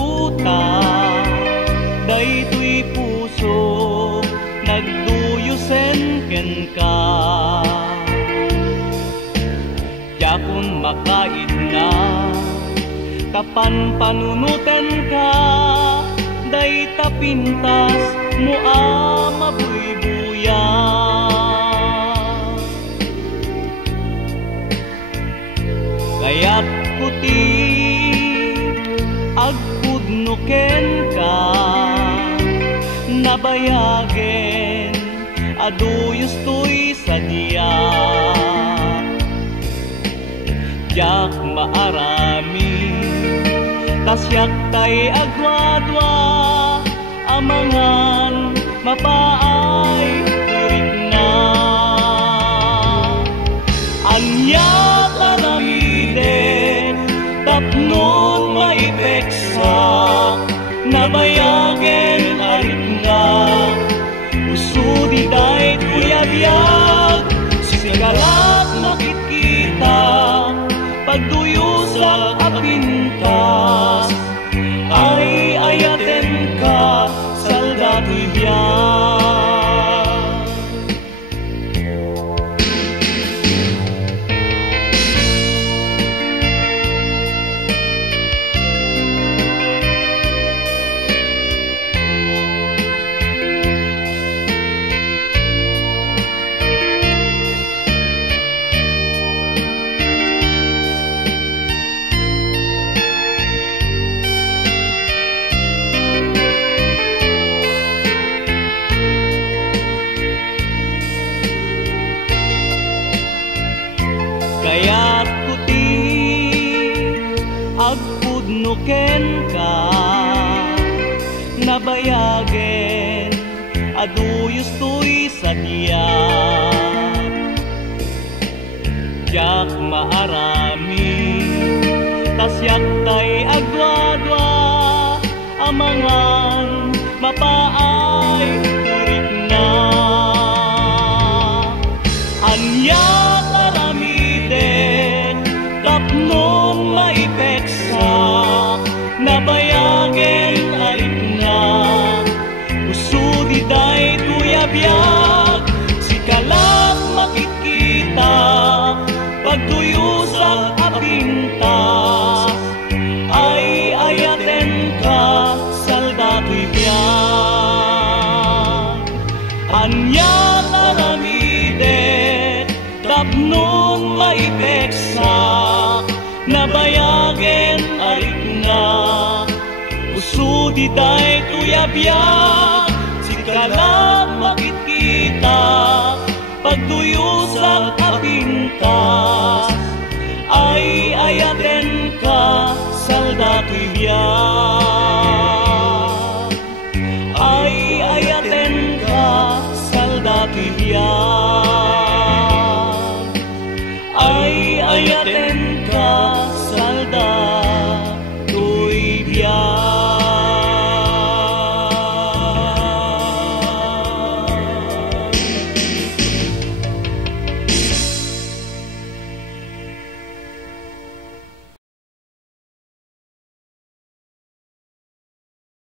duta, daytoy puso nagduyusen ken ka. Yakon makaid na tapan panunuten ka, dayta pintas mo mabuybuya. Kaya't puti agpudnuken ka, nabayagen aduyos to'y sadya. Yak maarami tasyak tay agwadwa, amangan mapaay turik na. Anyat aramiden tapnon maipeksa, nabayagen arit nga usudi day tuyabiyag. Sikalat makikita pagduyusak apintas, ay ayaten ka saldato'y biyag. Kaya't puti agpudnuken ka, nabayagen aduyos to'y sadya. Yak maarami tasyak tay agwadwa, amangan mapaay turik na. Anyat aramiden tapnon maipeksa, nabayagen arit na usudi day tuyabiyag. Sikalat makikita pagduyusak apintas, ay ayaten ka saldato'y biyag. Anyat aramiden tapnon maipeksa, nabayagen arit nga usudi day tuyabiyag. Sikalat makikita pagduyusak